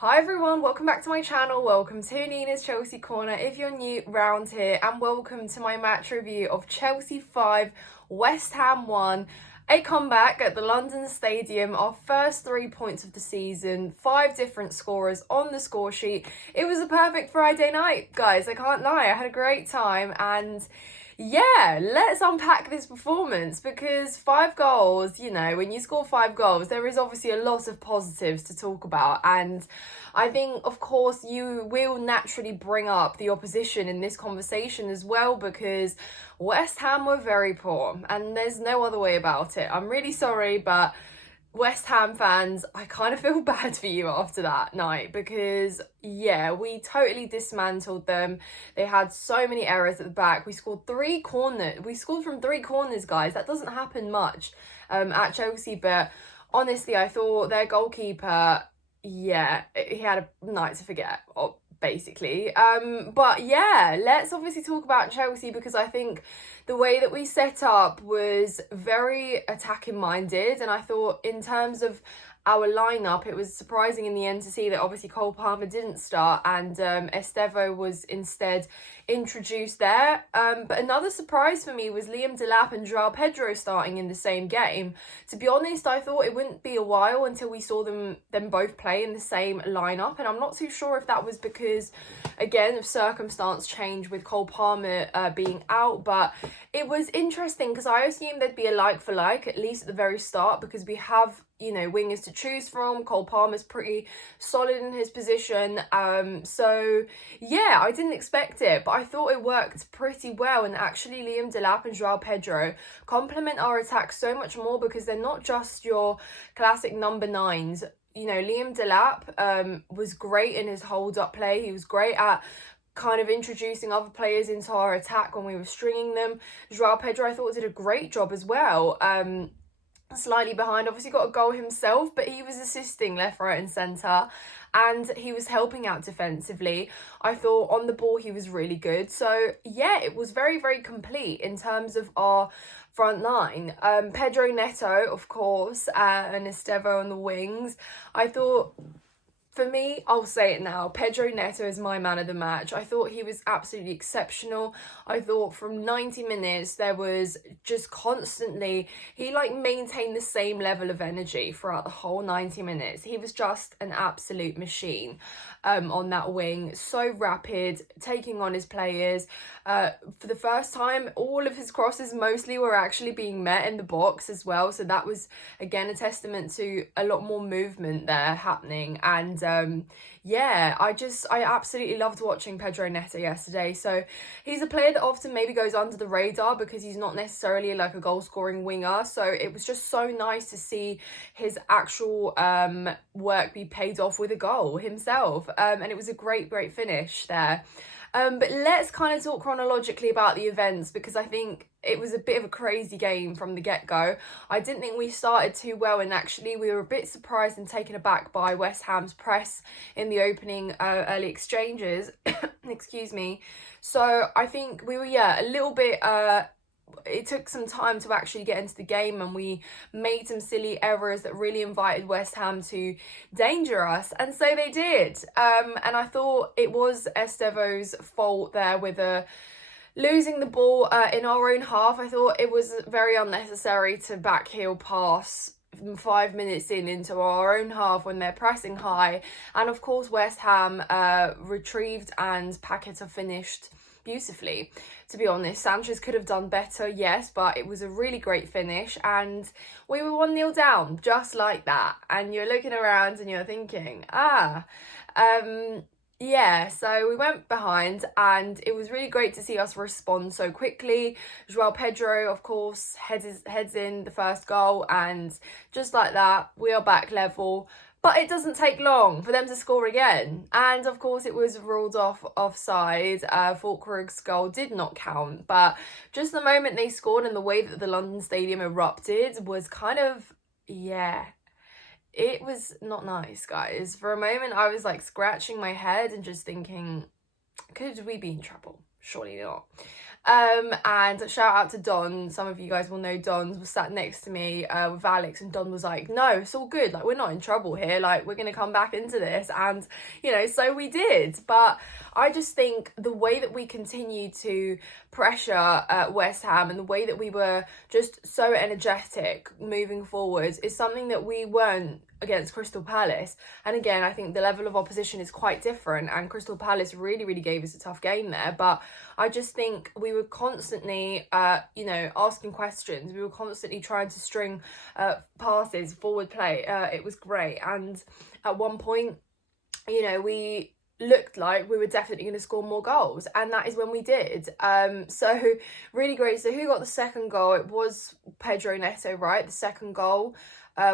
Hi everyone, welcome back to my channel, welcome to Nina's Chelsea Corner if you're new round here, and welcome to my match review of Chelsea 5, West Ham 1, a comeback at the London Stadium, our first 3 points of the season, 5 different scorers on the score sheet. It was a perfect Friday night, guys, I can't lie, I had a great time, and yeah, let's unpack this performance because 5 goals, you know, when you score 5 goals, there is obviously a lot of positives to talk about. And I think, of course, you will naturally bring up the opposition in this conversation as well because West Ham were very poor and there's no other way about it. I'm really sorry, but West Ham fans, I kind of feel bad for you after that night because, yeah, we totally dismantled them. They had so many errors at the back. We scored from 3 corners, guys. That doesn't happen much at Chelsea, but honestly, I thought their goalkeeper, yeah, he had a night to forget, basically. But yeah, let's obviously talk about Chelsea because I think the way that we set up was very attacking minded, and I thought in terms of our lineup, it was surprising in the end to see that obviously Cole Palmer didn't start and Estevo was instead introduced there. But another surprise for me was Liam Delap and Joao Pedro starting in the same game. To be honest, I thought it wouldn't be a while until we saw them both play in the same lineup, and I'm not too sure if that was because, again, of circumstance change with Cole Palmer being out, but it was interesting because I assumed there'd be a like for like, at least at the very start, because we have, you know, wingers to choose from. Cole Palmer's pretty solid in his position. So yeah, I didn't expect it, but I thought it worked pretty well. And actually Liam Delap and Joao Pedro complement our attack so much more because they're not just your classic number 9s. You know, Liam Delap was great in his hold-up play. He was great at kind of introducing other players into our attack when we were stringing them. Joao Pedro, I thought, did a great job as well. Slightly behind, obviously got a goal himself, but he was assisting left, right and centre, and he was helping out defensively. I thought on the ball he was really good. So yeah, it was very, very complete in terms of our front line. Pedro Neto, of course, and Estevo on the wings. I thought, for me, I'll say it now, Pedro Neto is my man of the match. I thought he was absolutely exceptional. I thought from 90 minutes, there was just constantly, he like maintained the same level of energy throughout the whole 90 minutes. He was just an absolute machine on that wing. So rapid, taking on his players. For the first time, all of his crosses mostly were actually being met in the box as well. So that was, again, a testament to a lot more movement there happening. And yeah, I absolutely loved watching Pedro Neto yesterday. So he's a player that often maybe goes under the radar because he's not necessarily like a goal scoring winger. So it was just so nice to see his actual work be paid off with a goal himself. And it was a great finish there. But let's kind of talk chronologically about the events because I think it was a bit of a crazy game from the get-go. I didn't think we started too well, and actually we were a bit surprised and taken aback by West Ham's press in the opening early exchanges. Excuse me. So I think we were, a little bit... it took some time to actually get into the game, and we made some silly errors that really invited West Ham to danger us, and so they did. And I thought it was Estevo's fault there with losing the ball in our own half. I thought it was very unnecessary to backheel pass 5 minutes into our own half when they're pressing high, and of course West Ham retrieved and Paqueta finished beautifully. To be honest, Sanchez could have done better, yes, but it was a really great finish, and we were 1-0 down just like that, and you're looking around and you're thinking, yeah, so we went behind, and it was really great to see us respond so quickly. Joao Pedro, of course, heads in the first goal, and just like that, we are back level. But it doesn't take long for them to score again. And of course, it was ruled offside. Fulkrug's goal did not count. But just the moment they scored and the way that the London Stadium erupted was kind of, yeah, it was not nice, guys. For a moment, I was like scratching my head and just thinking, could we be in trouble? Surely not. And shout out to Don. Some of you guys will know Don was sat next to me with Alex, and Don was like, no, it's all good, like we're not in trouble here, like we're gonna come back into this. And you know, so we did. But I just think the way that we continue to pressure West Ham and the way that we were just so energetic moving forwards is something that we weren't against Crystal Palace. And again, I think the level of opposition is quite different, and Crystal Palace really gave us a tough game there. But I just think we were constantly you know, asking questions. We were constantly trying to string passes, forward play. It was great. And at one point, you know, we looked like we were definitely going to score more goals, and that is when we did. So really great. So who got the second goal? It was Pedro Neto, right? The second goal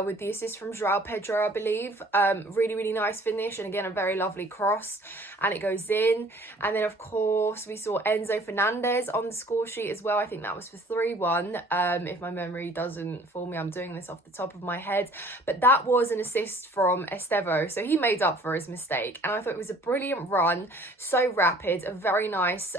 with the assist from Joao Pedro, I believe. Really nice finish, and again a very lovely cross, and it goes in. And then of course we saw Enzo Fernandez on the score sheet as well. I think that was for 3-1, if my memory doesn't fool me. I'm doing this off the top of my head, but that was an assist from Estevo, so he made up for his mistake. And I thought it was a brilliant run, so rapid, a very nice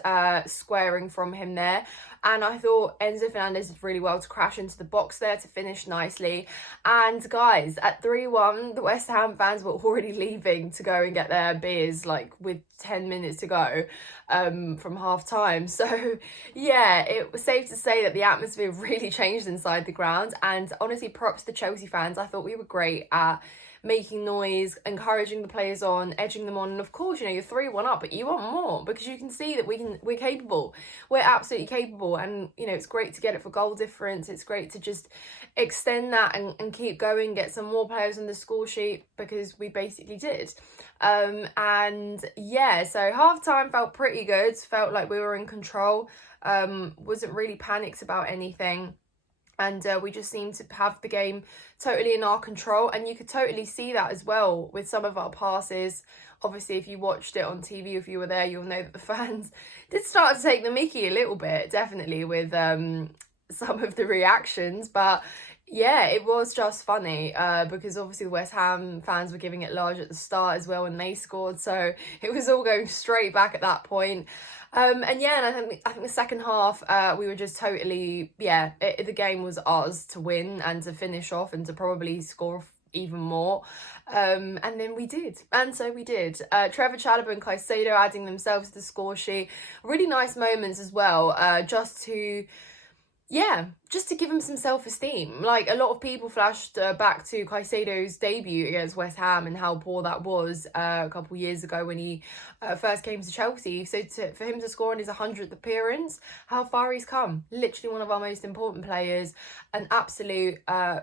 squaring from him there. And I thought Enzo Fernandez did really well to crash into the box there to finish nicely. And guys, at 3-1, the West Ham fans were already leaving to go and get their beers, like with 10 minutes to go from half time. So yeah, it was safe to say that the atmosphere really changed inside the ground. And honestly, props to Chelsea fans. I thought we were great at making noise, encouraging the players on, edging them on. And of course, you know, you're 3-1 up, but you want more, because you can see that we're capable. We're absolutely capable. And you know, it's great to get it for goal difference. It's great to just extend that and keep going, get some more players on the score sheet, because we basically did. And yeah, so half time felt pretty good, felt like we were in control. Wasn't really panicked about anything. And we just seemed to have the game totally in our control. And you could totally see that as well with some of our passes. Obviously, if you watched it on TV, if you were there, you'll know that the fans did start to take the mickey a little bit, definitely, with some of the reactions. But yeah, it was just funny because obviously the West Ham fans were giving it large at the start as well when they scored. So it was all going straight back at that point. And yeah, and I think the second half, we were just totally, yeah, the game was ours to win and to finish off and to probably score even more. And then we did. And so we did. Trevor Chalobah and Caicedo adding themselves to the score sheet. Really nice moments as well, just to give him some self-esteem. Like, a lot of people flashed back to Caicedo's debut against West Ham and how poor that was a couple years ago when he first came to Chelsea. So for him to score on his 100th appearance, how far he's come. Literally one of our most important players, an absolute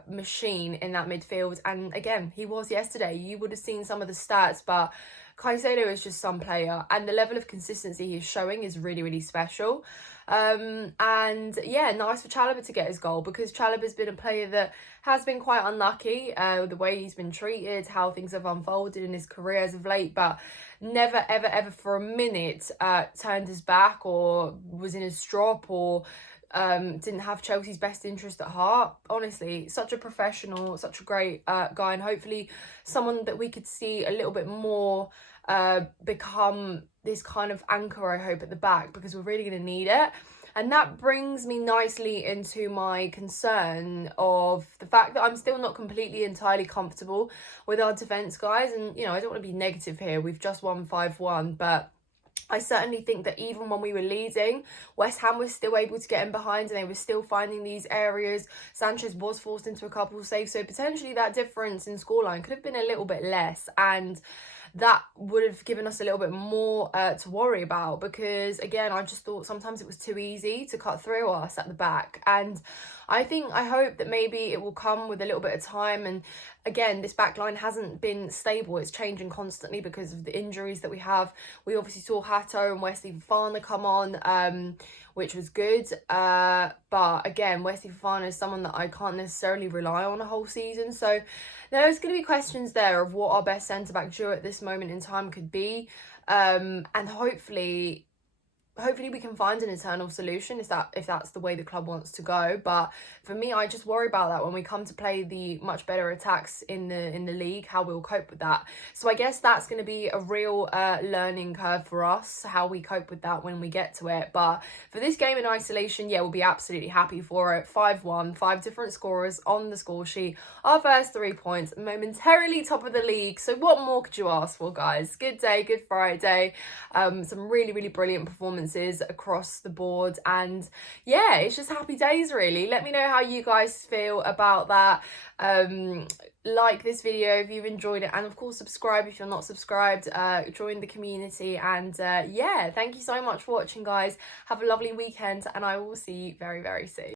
machine in that midfield. And again, he was yesterday. You would have seen some of the stats, but Caicedo is just some player, and the level of consistency he's showing is really special. And yeah, nice for Chalobah to get his goal, because Chalobah's been a player that has been quite unlucky, the way he's been treated, how things have unfolded in his career as of late, but never ever for a minute turned his back or was in his drop or didn't have Chelsea's best interest at heart. Honestly, such a professional, such a great guy, and hopefully someone that we could see a little bit more become this kind of anchor, I hope, at the back, because we're really going to need it. And that brings me nicely into my concern of the fact that I'm still not completely entirely comfortable with our defence, guys. And, you know, I don't want to be negative here. We've just won 5-1, but I certainly think that even when we were leading, West Ham was still able to get in behind, and they were still finding these areas. Sanchez was forced into a couple of saves, so potentially that difference in scoreline could have been a little bit less, and that would have given us a little bit more to worry about, because again, I just thought sometimes it was too easy to cut through us at the back. And I hope that maybe it will come with a little bit of time. And again, this back line hasn't been stable. It's changing constantly because of the injuries that we have. We obviously saw Hato and Wesley Fofana come on, which was good. But again, Wesley Fofana is someone that I can't necessarily rely on a whole season. So there's going to be questions there of what our best centre-back duo at this moment in time could be. And hopefully hopefully we can find an eternal solution if that's the way the club wants to go. But for me, I just worry about that when we come to play the much better attacks in the league, how we'll cope with that. So I guess that's going to be a real learning curve for us, how we cope with that when we get to it. But for this game in isolation, yeah, we'll be absolutely happy for it. 5-1, 5 different scorers on the score sheet, our first 3 points, momentarily top of the league. So what more could you ask for, guys? Good day, good Friday. Some really, really brilliant performances across the board, and yeah, it's just happy days really. Let me know how you guys feel about that. Like this video if you've enjoyed it, and of course subscribe if you're not subscribed. Join the community, and yeah, thank you so much for watching, guys. Have a lovely weekend, and I will see you very, very soon.